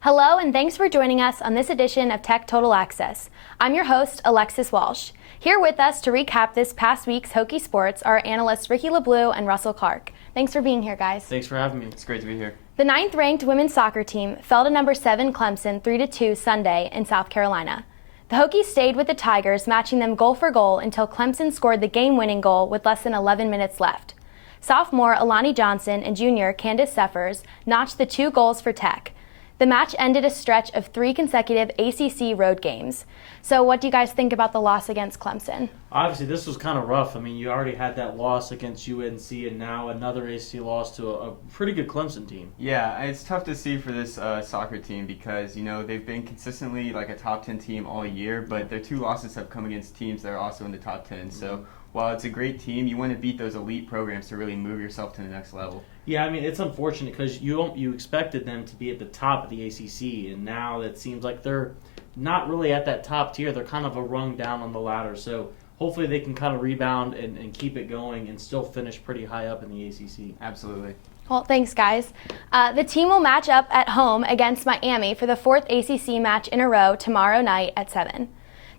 Hello, and thanks for joining us on this edition of Tech Total Access. I'm your host, Alexis Walsh. Here with us to recap this past week's Hokie sports are analysts Ricky LeBlue and Russell Clark. Thanks for being here, guys. Thanks for having me. It's great to be here. The 9th-ranked women's soccer team fell to number 7 Clemson 3-2 Sunday in South Carolina. The Hokies stayed with the Tigers, matching them goal for goal until Clemson scored the game-winning goal with less than 11 minutes left. Sophomore Alani Johnson and junior Candace Seffers notched the 2 goals for Tech. The match ended a stretch of 3 consecutive ACC road games. So what do you guys think about the loss against Clemson? Obviously, this was kind of rough. I mean, you already had that loss against UNC and now another ACC loss to a pretty good Clemson team. Yeah, it's tough to see for this soccer team because, they've been consistently like a top 10 team all year, but their 2 losses have come against teams that are also in the top 10. So while it's a great team, you want to beat those elite programs to really move yourself to the next level. Yeah, I mean, it's unfortunate because you expected them to be at the top of the ACC, and now it seems like they're not really at that top tier. They're kind of a rung down on the ladder. So hopefully they can kind of rebound and keep it going and still finish pretty high up in the ACC. Absolutely. Well, thanks, guys. The team will match up at home against Miami for the 4th ACC match in a row tomorrow night at 7.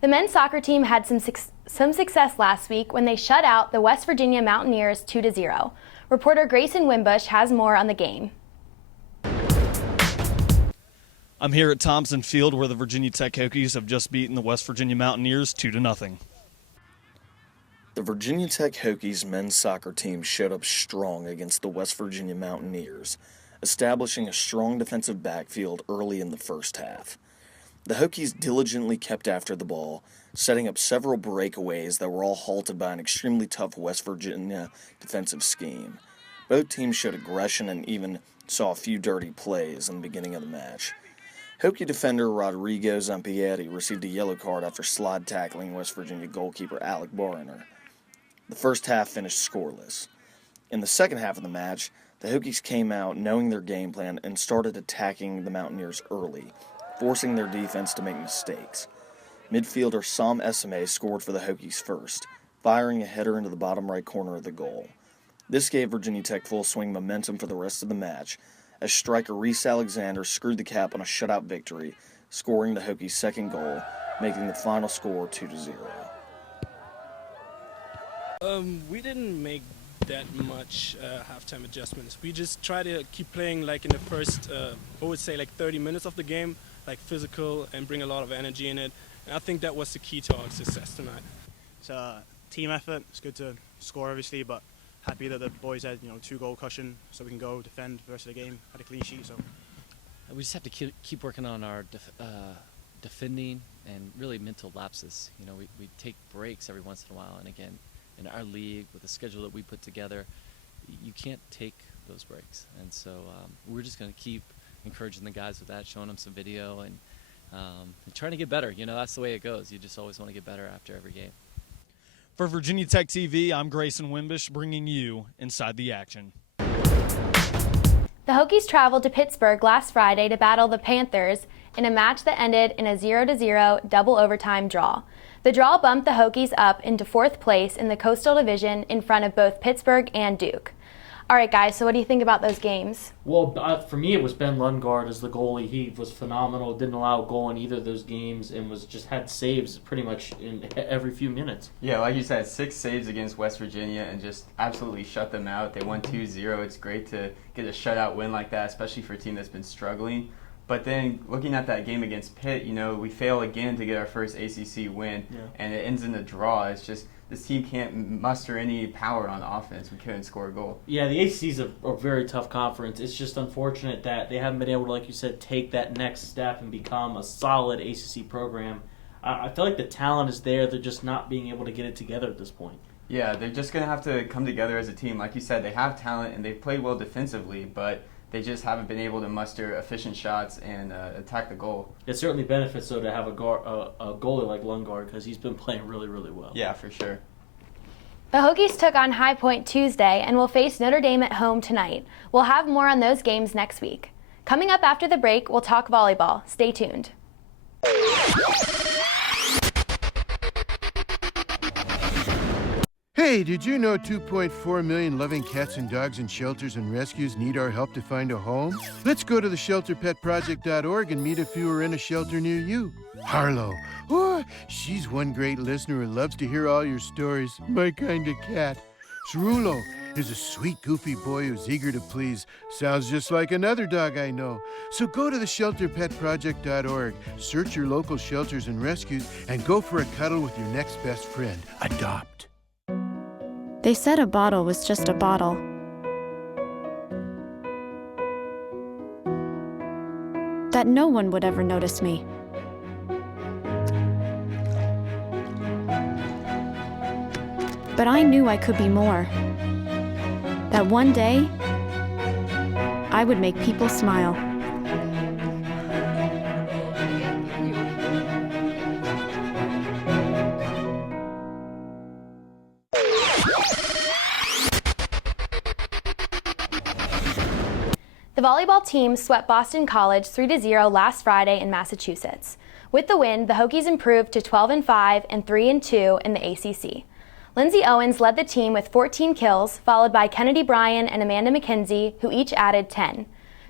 The men's soccer team had some success last week when they shut out the West Virginia Mountaineers 2-0. Reporter Grayson Wimbush has more on the game. I'm here at Thompson Field where the Virginia Tech Hokies have just beaten the West Virginia Mountaineers 2-0. The Virginia Tech Hokies men's soccer team showed up strong against the West Virginia Mountaineers, establishing a strong defensive backfield early in the first half. The Hokies diligently kept after the ball, setting up several breakaways that were all halted by an extremely tough West Virginia defensive scheme. Both teams showed aggression and even saw a few dirty plays in the beginning of the match. Hokie defender Rodrigo Zampieri received a yellow card after slide tackling West Virginia goalkeeper Alec Bariner. The first half finished scoreless. In the second half of the match, the Hokies came out knowing their game plan and started attacking the Mountaineers early, forcing their defense to make mistakes. Midfielder Sam Esame scored for the Hokies first, firing a header into the bottom right corner of the goal. This gave Virginia Tech full swing momentum for the rest of the match, as striker Reese Alexander screwed the cap on a shutout victory, scoring the Hokies' second goal, making the final score 2-0. We didn't make that much halftime adjustments. We just try to keep playing like in the first, I would say like 30 minutes of the game, like physical and bring a lot of energy in it. And I think that was the key to our success tonight. It's a team effort. It's good to score, obviously, but happy that the boys had 2-goal cushion, so we can go defend the rest of the game. Had a clean sheet, so we just have to keep working on our defending and really mental lapses. We take breaks every once in a while, and again, in our league with the schedule that we put together, you can't take those breaks. And so we're just going to keep encouraging the guys with that, showing them some video, and trying to get better. That's the way it goes. You just always want to get better after every game. For Virginia Tech TV, I'm Grayson Wimbush, bringing you inside the action. The Hokies traveled to Pittsburgh last Friday to battle the Panthers in a match that ended in a 0-0 double overtime draw. The draw bumped the Hokies up into 4th place in the Coastal Division in front of both Pittsburgh and Duke. All right, guys, so what do you think about those games? Well, for me, it was Ben Lundgaard as the goalie. He was phenomenal, didn't allow a goal in either of those games, and had saves pretty much in every few minutes. Yeah, like you said, 6 saves against West Virginia and just absolutely shut them out. They won 2-0. It's great to get a shutout win like that, especially for a team that's been struggling. But then looking at that game against Pitt, we fail again to get our first ACC win, and it ends in a draw. It's just this team can't muster any power on offense. We couldn't score a goal. Yeah, the ACC is a very tough conference. It's just unfortunate that they haven't been able to, like you said, take that next step and become a solid ACC program. I feel like the talent is there. They're just not being able to get it together at this point. Yeah, they're just going to have to come together as a team. Like you said, they have talent and they've played well defensively, but they just haven't been able to muster efficient shots and attack the goal. It certainly benefits, though, to have a goalie like Lundgaard because he's been playing really, really well. Yeah, for sure. The Hokies took on High Point Tuesday and will face Notre Dame at home tonight. We'll have more on those games next week. Coming up after the break, we'll talk volleyball. Stay tuned. Hey, did you know 2.4 million loving cats and dogs in shelters and rescues need our help to find a home? Let's go to theshelterpetproject.org and meet if you are in a shelter near you. Harlow, oh, she's one great listener who loves to hear all your stories. My kind of cat. Cerulo is a sweet, goofy boy who's eager to please. Sounds just like another dog I know. So go to theshelterpetproject.org, search your local shelters and rescues, and go for a cuddle with your next best friend. Adopt. They said a bottle was just a bottle. That no one would ever notice me. But I knew I could be more. That one day, I would make people smile. The volleyball team swept Boston College 3-0 last Friday in Massachusetts. With the win, the Hokies improved to 12-5 and 3-2 in the ACC. Lindsay Owens led the team with 14 kills, followed by Kennedy Bryan and Amanda McKenzie, who each added 10.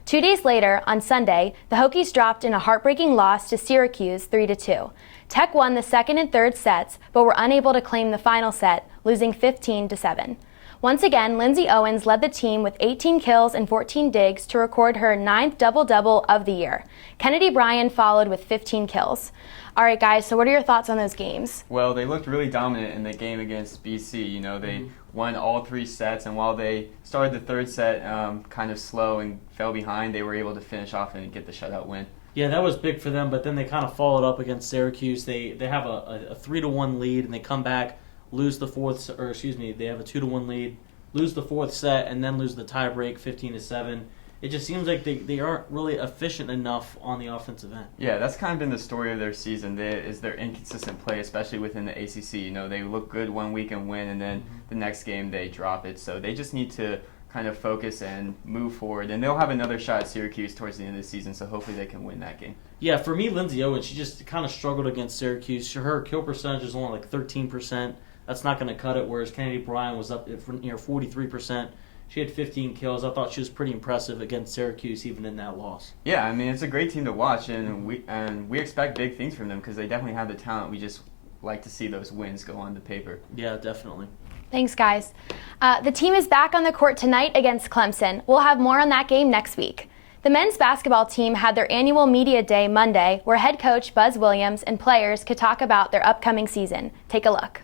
2 days later, on Sunday, the Hokies dropped in a heartbreaking loss to Syracuse 3-2. Tech won the second and third sets, but were unable to claim the final set, losing 15-7. Once again, Lindsay Owens led the team with 18 kills and 14 digs to record her 9th double-double of the year. Kennedy Bryan followed with 15 kills. All right, guys, so what are your thoughts on those games? Well, they looked really dominant in the game against BC. You know, they won all 3 sets, and while they started the third set kind of slow and fell behind, they were able to finish off and get the shutout win. Yeah, that was big for them, but then they kind of followed up against Syracuse. They have a 3-1 lead, and they come back, lose the fourth, or excuse me, they have a 2-1 lead, lose the fourth set, and then lose the tie break 15-7. It just seems like they aren't really efficient enough on the offensive end. Yeah, that's kind of been the story of their season. Is their inconsistent play, especially within the ACC. You know, they look good one week and win, and then the next game they drop it. So they just need to kind of focus and move forward. And they'll have another shot at Syracuse towards the end of the season, so hopefully they can win that game. Yeah, for me, Lindsay Owens, she just kind of struggled against Syracuse. Her kill percentage is only like 13%. That's not going to cut it, whereas Kennedy Bryan was up near 43%. She had 15 kills. I thought she was pretty impressive against Syracuse, even in that loss. Yeah, I mean, it's a great team to watch, and we expect big things from them because they definitely have the talent. We just like to see those wins go on the paper. Yeah, definitely. Thanks, guys. The team is back on the court tonight against Clemson. We'll have more on that game next week. The men's basketball team had their annual media day Monday, where head coach Buzz Williams and players could talk about their upcoming season. Take a look.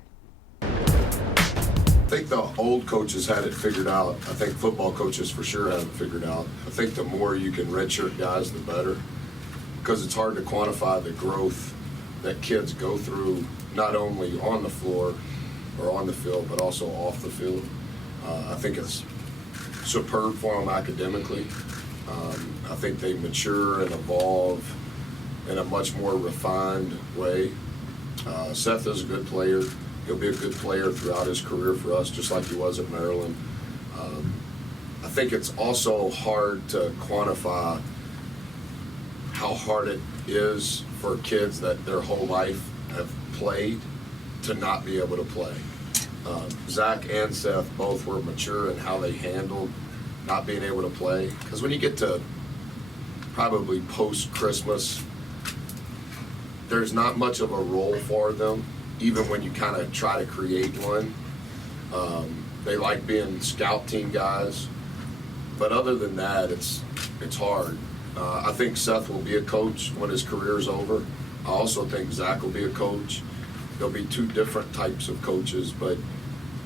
I think the old coaches had it figured out. I think football coaches for sure have it figured out. I think the more you can redshirt guys, the better, because it's hard to quantify the growth that kids go through, not only on the floor or on the field, but also off the field. I think it's superb for them academically. I think they mature and evolve in a much more refined way. Seth is a good player. He'll be a good player throughout his career for us, just like he was at Maryland. I think it's also hard to quantify how hard it is for kids that their whole life have played to not be able to play. Zach and Seth both were mature in how they handled not being able to play. Because when you get to probably post-Christmas, there's not much of a role for them. Even when you kind of try to create one. They like being scout team guys. But other than that, it's hard. I think Seth will be a coach when his career's over. I also think Zach will be a coach. There'll be 2 different types of coaches, but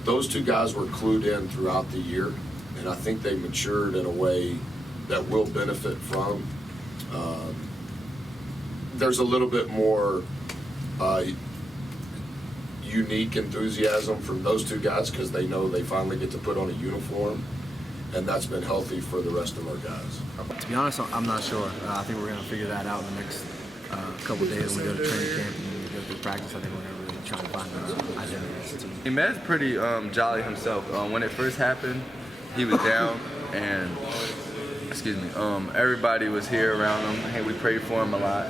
those 2 guys were clued in throughout the year, and I think they matured in a way that we'll benefit from. There's a little bit more unique enthusiasm from those 2 guys because they know they finally get to put on a uniform, and that's been healthy for the rest of our guys. To be honest, I'm not sure. I think we're going to figure that out in the next couple days when we go to training camp and we go through practice. I think we're going to really try to find our identity as a team. Matt's pretty jolly himself. When it first happened, he was down, and everybody was here around him. Hey, we prayed for him a lot.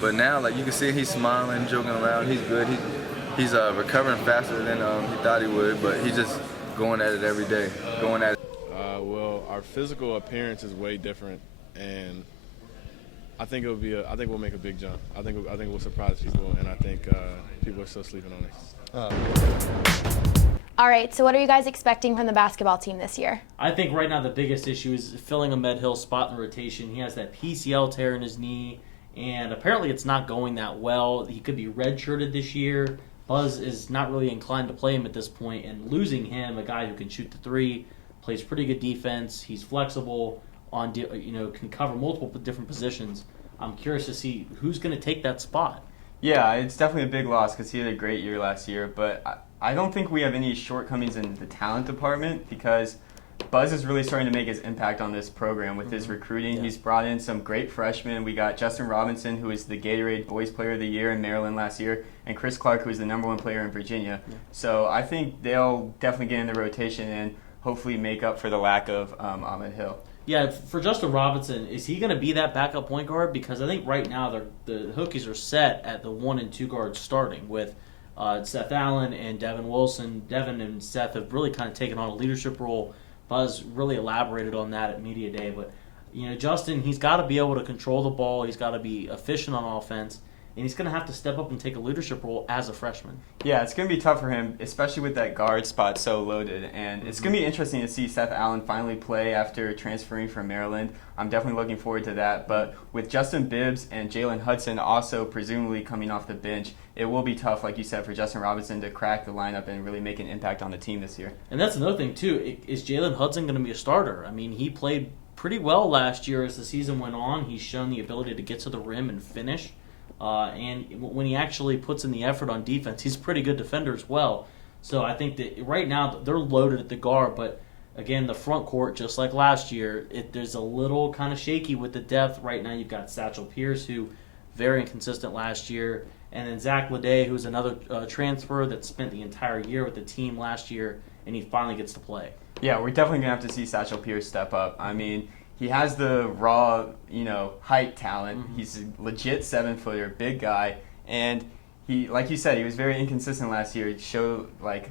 But now, like, you can see he's smiling, joking around. He's good. he's recovering faster than he thought he would, but he's just going at it every day, going at it. Well, our physical appearance is way different, and I think it'll be. I think we'll make a big jump. I think we'll surprise people, and I think people are still sleeping on us. All right, so what are you guys expecting from the basketball team this year? I think right now the biggest issue is filling a Medhill spot in the rotation. He has that PCL tear in his knee, and apparently it's not going that well. He could be redshirted this year. Buzz is not really inclined to play him at this point, and losing him, a guy who can shoot the three, plays pretty good defense, he's flexible, can cover multiple different positions. I'm curious to see who's going to take that spot. Yeah, it's definitely a big loss because he had a great year last year, but I don't think we have any shortcomings in the talent department because Buzz is really starting to make his impact on this program with his recruiting. Yeah. He's brought in some great freshmen. We got Justin Robinson, who is the Gatorade Boys Player of the Year in Maryland last year, and Chris Clark, who is the #1 player in Virginia. Yeah. So I think they'll definitely get in the rotation and hopefully make up for the lack of Ahmed Hill. Yeah, for Justin Robinson, is he going to be that backup point guard? Because I think right now the Hokies are set at the 1 and 2 guards starting with Seth Allen and Devin Wilson. Devin and Seth have really kind of taken on a leadership role. Buzz really elaborated on that at Media Day. But, Justin, he's got to be able to control the ball. He's got to be efficient on offense. And he's going to have to step up and take a leadership role as a freshman. Yeah, it's going to be tough for him, especially with that guard spot so loaded. And it's going to be interesting to see Seth Allen finally play after transferring from Maryland. I'm definitely looking forward to that. But with Justin Bibbs and Jalen Hudson also presumably coming off the bench, it will be tough, like you said, for Justin Robinson to crack the lineup and really make an impact on the team this year. And that's another thing, too. Is Jalen Hudson going to be a starter? I mean, he played pretty well last year as the season went on. He's shown the ability to get to the rim and finish. And when he actually puts in the effort on defense, he's a pretty good defender as well. So I think that right now they're loaded at the guard, but again, the front court, just like last year, there's a little kind of shaky with the depth. Right now you've got Satchel Pierce, who very inconsistent last year, and then Zach Leday, who's another transfer that spent the entire year with the team last year, and he finally gets to play. Yeah, we're definitely going to have to see Satchel Pierce step up. I mean, he has the raw, height talent. Mm-hmm. He's a legit 7-footer, big guy, and he, like you said, he was very inconsistent last year. He showed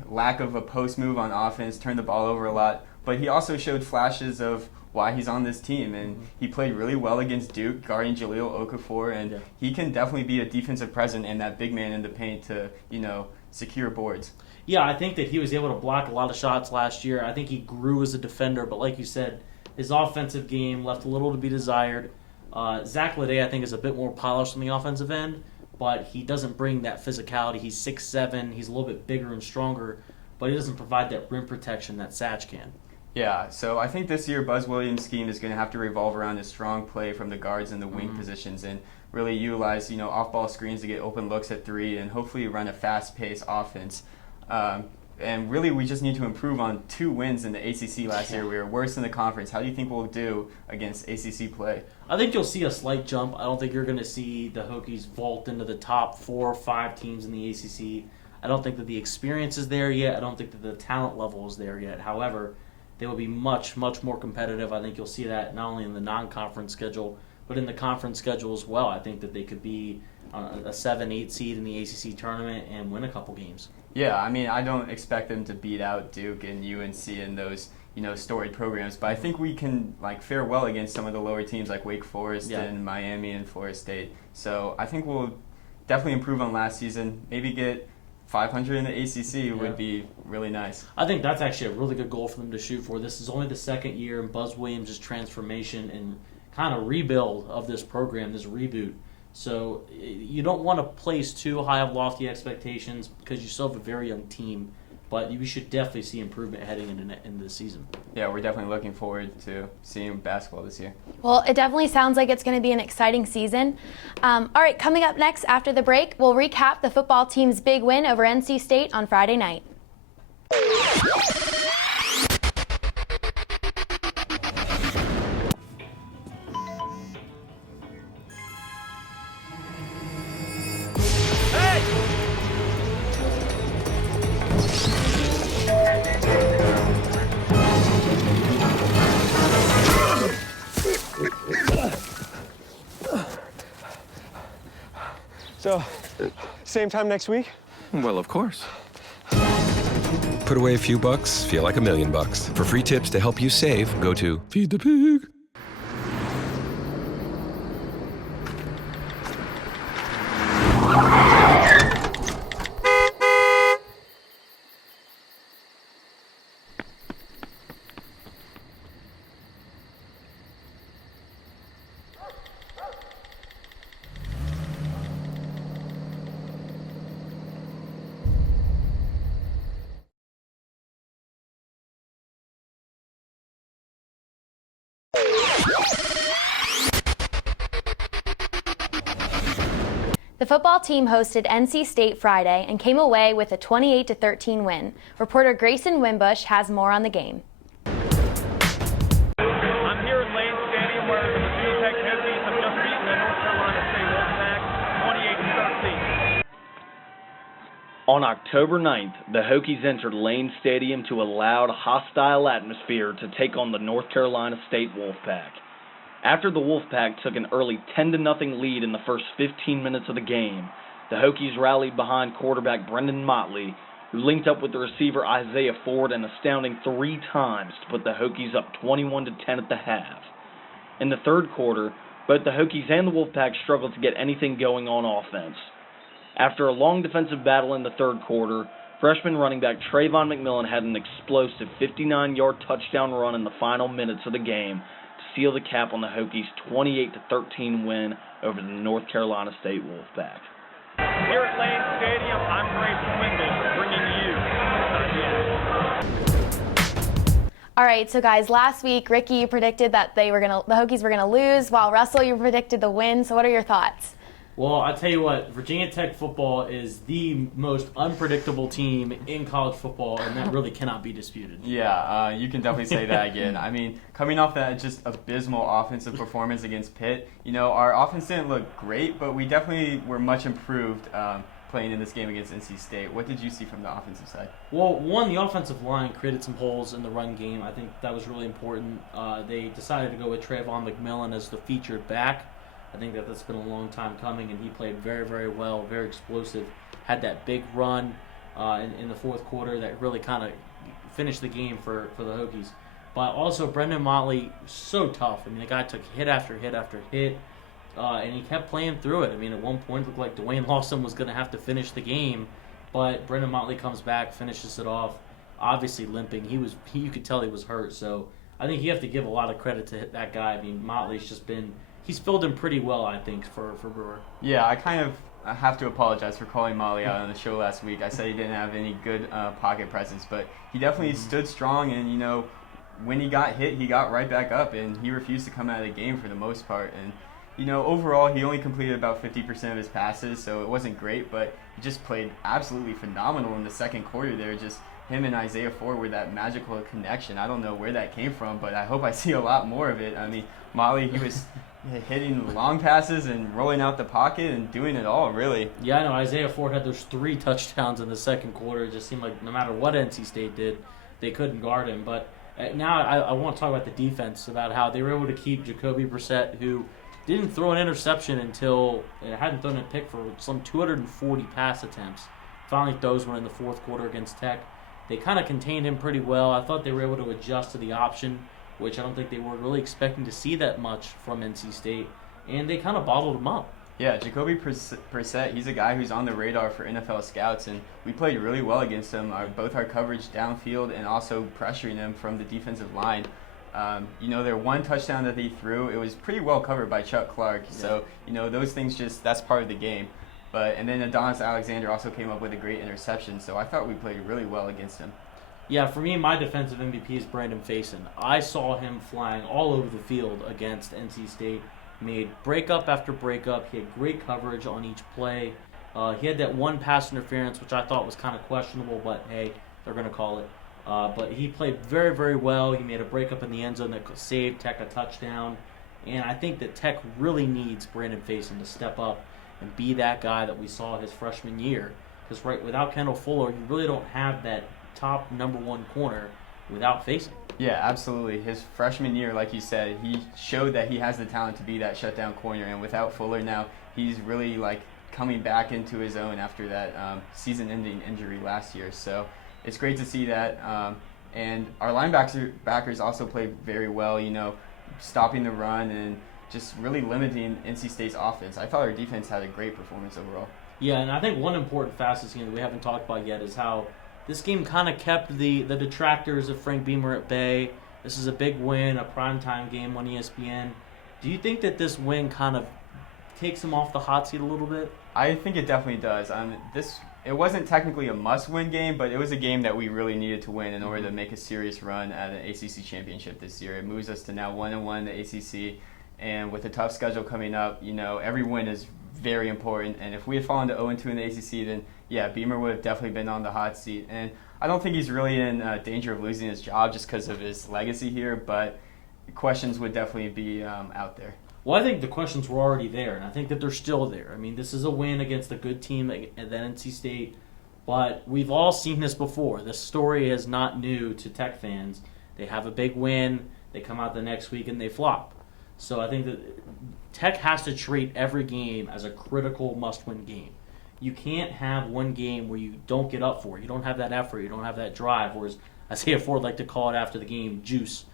lack of a post move on offense, turned the ball over a lot, but he also showed flashes of why he's on this team, and he played really well against Duke, guarding Jahlil Okafor, and he can definitely be a defensive presence and that big man in the paint to, secure boards. Yeah, I think that he was able to block a lot of shots last year. I think he grew as a defender, but like you said, his offensive game left a little to be desired. Zach Leday, I think, is a bit more polished on the offensive end, but he doesn't bring that physicality. He's 6'7", he's a little bit bigger and stronger, but he doesn't provide that rim protection that Satch can. Yeah, so I think this year Buzz Williams' scheme is going to have to revolve around a strong play from the guards and the wing positions and really utilize, off-ball screens to get open looks at three and hopefully run a fast-paced offense. And really, we just need to improve on 2 wins in the ACC last year. We were worse in the conference. How do you think we'll do against ACC play? I think you'll see a slight jump. I don't think you're going to see the Hokies vault into the top 4 or 5 teams in the ACC. I don't think that the experience is there yet. I don't think that the talent level is there yet. However, they will be much, much more competitive. I think you'll see that not only in the non-conference schedule, but in the conference schedule as well. I think that they could be a 7-8 seed in the ACC tournament and win a couple games. Yeah, I mean, I don't expect them to beat out Duke and UNC in those, storied programs, but I think we can fare well against some of the lower teams like Wake Forest and Miami and Florida State. So I think we'll definitely improve on last season. Maybe get 500 in the ACC would be really nice. I think that's actually a really good goal for them to shoot for. This is only the second year in Buzz Williams' transformation and kind of rebuild of this program, this reboot. So you don't want to place too high of lofty expectations because you still have a very young team, but you should definitely see improvement heading into the season. Yeah, we're definitely looking forward to seeing basketball this year. Well, it definitely sounds like it's going to be an exciting season. All right, coming up next after the break, we'll recap the football team's big win over NC State on Friday night. So, same time next week? Well, of course. Put away a few bucks, feel like $1 million. For free tips to help you save, go to Feed the Pig. The football team hosted NC State Friday and came away with a 28-13 win. Reporter Grayson Wimbush has more on the game. I'm here at Lane Stadium where the Virginia Tech Hokies have just beaten the North Carolina State Wolfpack 28-13. On October 9th, the Hokies entered Lane Stadium to a loud, hostile atmosphere to take on the North Carolina State Wolfpack. After the Wolfpack took an early 10-0 lead in the first 15 minutes of the game, the Hokies rallied behind quarterback Brendan Motley, who linked up with the receiver Isaiah Ford an astounding 3 times to put the Hokies up 21-10 at the half. In the third quarter, both the Hokies and the Wolfpack struggled to get anything going on offense. After a long defensive battle in the third quarter, freshman running back Trayvon McMillan had an explosive 59-yard touchdown run in the final minutes of the game to seal the cap on the Hokies' 28-13 win over the North Carolina State Wolfpack. Here at Lane Stadium, I'm Grayson Wimbush bringing you. All right, so guys, last week, Ricky, you predicted that the Hokies were gonna lose, while Russell, you predicted the win. So what are your thoughts? Well, I'll tell you what, Virginia Tech football is the most unpredictable team in college football, and that really cannot be disputed. Yeah, you can definitely say that again. I mean, coming off that just abysmal offensive performance against Pitt, you know, our offense didn't look great, but we definitely were much improved playing in this game against NC State. What did you see from the offensive side? Well, one, the offensive line created some holes in the run game. I think that was really important. They decided to go with Trayvon McMillan as the featured back. I think that's been a long time coming, and he played very, very well, very explosive. Had that big run in the fourth quarter that really kind of finished the game for the Hokies. But also, Brendan Motley, so tough. I mean, the guy took hit after hit after hit, and he kept playing through it. I mean, at one point, it looked like Dwayne Lawson was going to have to finish the game, but Brendan Motley comes back, finishes it off, obviously limping. You could tell he was hurt, so I think you have to give a lot of credit to that guy. I mean, Motley's just been... He's filled in pretty well, I think, for Brewer. Yeah, I have to apologize for calling Motley out on the show last week. I said he didn't have any good pocket presence, but he definitely stood strong, and, you know, when he got hit, he got right back up, and he refused to come out of the game for the most part. And, you know, overall, he only completed about 50% of his passes, so it wasn't great, but he just played absolutely phenomenal in the second quarter there. Just him and Isaiah Ford were that magical connection. I don't know where that came from, but I hope I see a lot more of it. I mean, Motley, he was... hitting long passes and rolling out the pocket and doing it all, really. Yeah, I know. Isaiah Ford had those 3 touchdowns in the second quarter. It just seemed like no matter what NC State did, they couldn't guard him. But now I want to talk about the defense, about how they were able to keep Jacoby Brissett, who didn't throw an interception until hadn't thrown a pick for some 240 pass attempts. Finally throws one in the fourth quarter against Tech. They kind of contained him pretty well. I thought they were able to adjust to the option, which I don't think they were really expecting to see that much from NC State, and they kind of bottled him up. Yeah, Jacoby Brissett, he's a guy who's on the radar for NFL scouts, and we played really well against him. Both our coverage downfield and also pressuring him from the defensive line. You know, their one touchdown that they threw, it was pretty well covered by Chuck Clark. Yeah. So, you know, those things that's part of the game. And then Adonis Alexander also came up with a great interception, so I thought we played really well against him. Yeah, for me, my defensive MVP is Brandon Faison. I saw him flying all over the field against NC State. Made breakup after breakup. He had great coverage on each play. He had that one pass interference, which I thought was kind of questionable, but hey, they're going to call it. But he played very, very well. He made a breakup in the end zone that saved Tech a touchdown. And I think that Tech really needs Brandon Faison to step up and be that guy that we saw his freshman year. Because without Kendall Fuller, you really don't have that top number 1 corner without Faison. Yeah, absolutely. His freshman year, like you said, he showed that he has the talent to be that shutdown corner, and without Fuller now, he's really coming back into his own after that season-ending injury last year. So it's great to see that. And our linebackers also played very well, stopping the run and just really limiting NC State's offense. I thought our defense had a great performance overall. Yeah, and I think one important facet that we haven't talked about yet is how this game kind of kept the detractors of Frank Beamer at bay. This is a big win, a primetime game on ESPN. Do you think that this win kind of takes him off the hot seat a little bit? I think it definitely does. It wasn't technically a must-win game, but it was a game that we really needed to win in order to make a serious run at an ACC championship this year. It moves us to now 1-1 in the ACC, and with a tough schedule coming up, every win is very important. And if we had fallen to 0-2 in the ACC, then yeah, Beamer would have definitely been on the hot seat. And I don't think he's really in danger of losing his job just because of his legacy here, but questions would definitely be out there. Well, I think the questions were already there, and I think that they're still there. I mean, this is a win against a good team at the NC State, but we've all seen this before. This story is not new to Tech fans. They have a big win, they come out the next week, and they flop. So I think that Tech has to treat every game as a critical must-win game. You can't have one game where you don't get up for it. You don't have that effort. You don't have that drive, or as Isaiah Ford like to call it after the game, juice.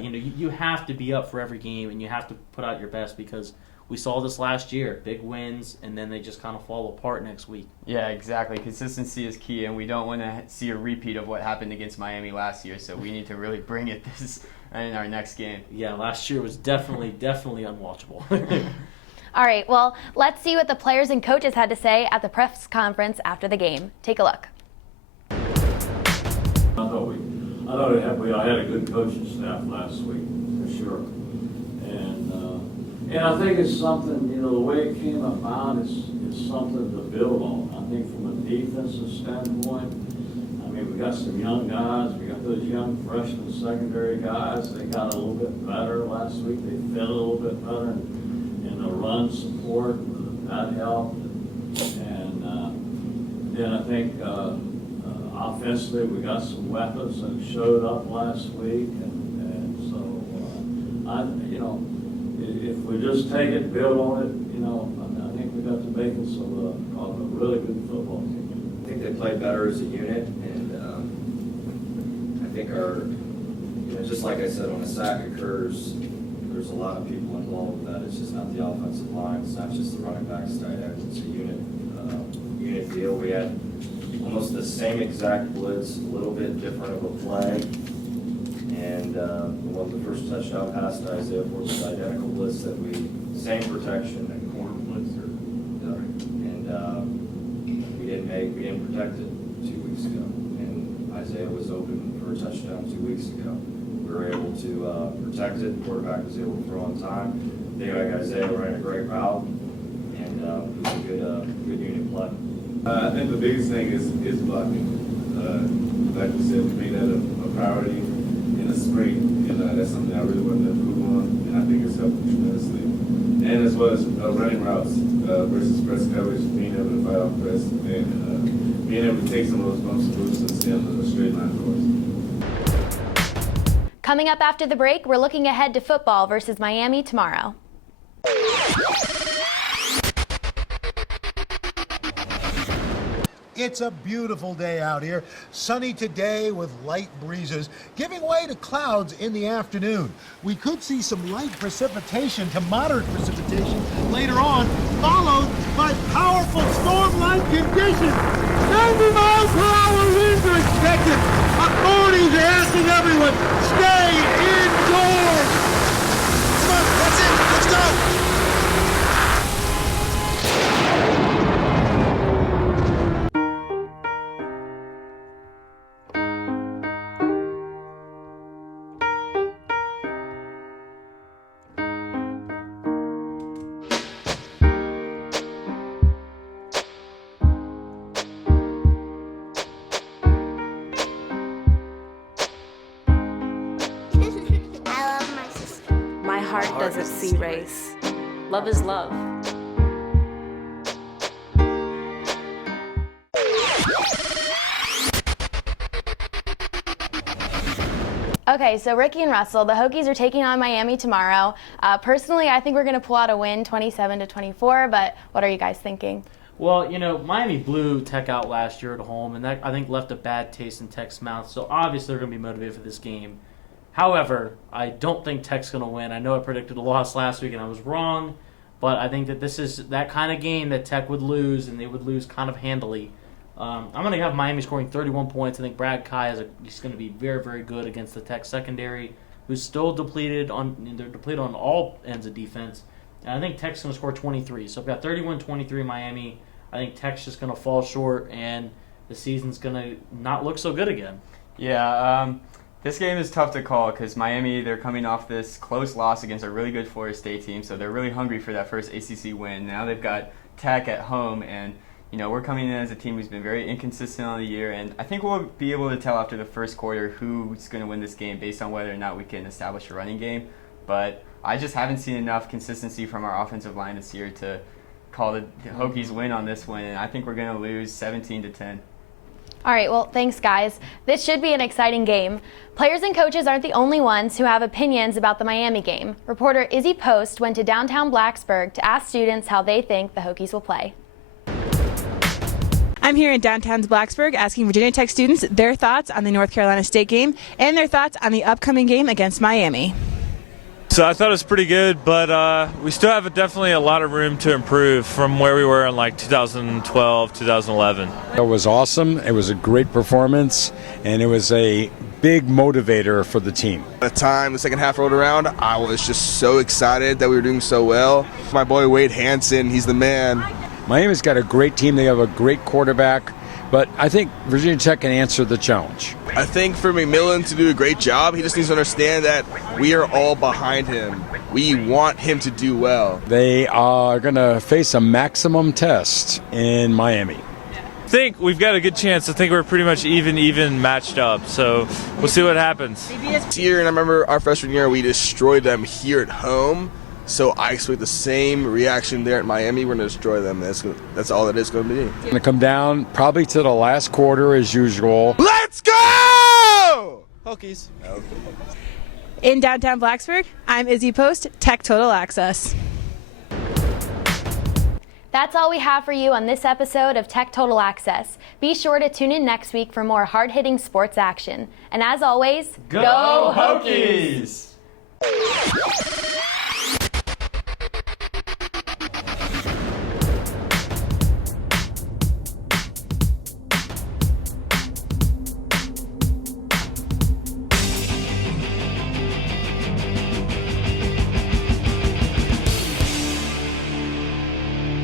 You have to be up for every game, and you have to put out your best because we saw this last year. Big wins, and then they just kind of fall apart next week. Yeah, exactly. Consistency is key, and we don't want to see a repeat of what happened against Miami last year, so we need to really bring it this in our next game. Yeah, last year was definitely unwatchable. All right, well, let's see what the players and coaches had to say at the press conference after the game. Take a look. I thought we had a good coaching staff last week, for sure. And I think it's something, the way it came about, it's something to build on. I think from a defensive standpoint, we got some young guys. We got those young freshman secondary guys. They got a little bit better last week. They fit a little bit better in the run support. That helped. And then I think offensively we got some weapons that showed up last week. And so, if we just take it, build on it, I think we got the makings of a really good football team. I think they played better as a unit, and I think just like I said, when a sack occurs, there's a lot of people involved with that. It's just not the offensive line. It's not just the running backs, tight ends. It's a unit deal. We had almost the same exact blitz, a little bit different of a play. And the first touchdown pass to Isaiah Ford was identical blitz that same protection and corner blitz. And we didn't protect it 2 weeks ago. And Isaiah was open for a touchdown 2 weeks ago. We were able to protect it. The quarterback was able to throw on time. I think Isaiah ran a great route, and it was a good unit play. I think the biggest thing is blocking. Like you said, we made that a priority in the spring, and that's something I really want to improve on, and I think it's helped tremendously. And as well as running routes versus press coverage, being able to fight off press, and being able to take some of those bumps and bruises and stay on the straight line for us. Coming up after the break, we're looking ahead to football versus Miami tomorrow. It's a beautiful day out here. Sunny today with light breezes, giving way to clouds in the afternoon. We could see some light precipitation to moderate precipitation later on, followed by powerful storm-like conditions. 90 miles per hour winds are expected. Authorities are asking everyone, stay indoors. Come on, that's it. Let's go. Doesn't see race. Love is love. Okay, so Ricky and Russell, the Hokies are taking on Miami tomorrow. Personally, I think we're going to pull out a win, 27-24, but what are you guys thinking? Well, Miami blew Tech out last year at home, and that, I think, left a bad taste in Tech's mouth, so obviously they're going to be motivated for this game. However, I don't think Tech's going to win. I know I predicted a loss last week, and I was wrong, but I think that this is that kind of game that Tech would lose, and they would lose kind of handily. I'm going to have Miami scoring 31 points. I think Brad Kai he's going to be very, very good against the Tech secondary, who's still depleted on all ends of defense. And I think Tech's going to score 23. So I've got 31-23 Miami. I think Tech's just going to fall short, and the season's going to not look so good again. Yeah, this game is tough to call because Miami, they're coming off this close loss against a really good Florida State team, so they're really hungry for that first ACC win. Now they've got Tech at home, and we're coming in as a team who's been very inconsistent on the year, and I think we'll be able to tell after the first quarter who's going to win this game based on whether or not we can establish a running game. But I just haven't seen enough consistency from our offensive line this year to call the Hokies win on this one, and I think we're going to lose 17-10. All right, well, thanks, guys. This should be an exciting game. Players and coaches aren't the only ones who have opinions about the Miami game. Reporter Izzy Post went to downtown Blacksburg to ask students how they think the Hokies will play. I'm here in downtown Blacksburg asking Virginia Tech students their thoughts on the North Carolina State game and their thoughts on the upcoming game against Miami. So I thought it was pretty good, but we still have definitely a lot of room to improve from where we were in like 2012, 2011. It was awesome. It was a great performance, and it was a big motivator for the team. By the time the second half rolled around, I was just so excited that we were doing so well. My boy Wade Hanson, he's the man. Miami's got a great team. They have a great quarterback, but I think Virginia Tech can answer the challenge. I think for McMillan to do a great job, he just needs to understand that we are all behind him. We want him to do well. They are going to face a maximum test in Miami. I think we've got a good chance. I think we're pretty much even matched up, so we'll see what happens. This year, and I remember our freshman year, we destroyed them here at home. So I expect the same reaction there at Miami. We're going to destroy them. That's all it is going to be. It's going to come down probably to the last quarter as usual. Let's go! Hokies. In downtown Blacksburg, I'm Izzy Post, Tech Total Access. That's all we have for you on this episode of Tech Total Access. Be sure to tune in next week for more hard-hitting sports action. And as always, Go Hokies!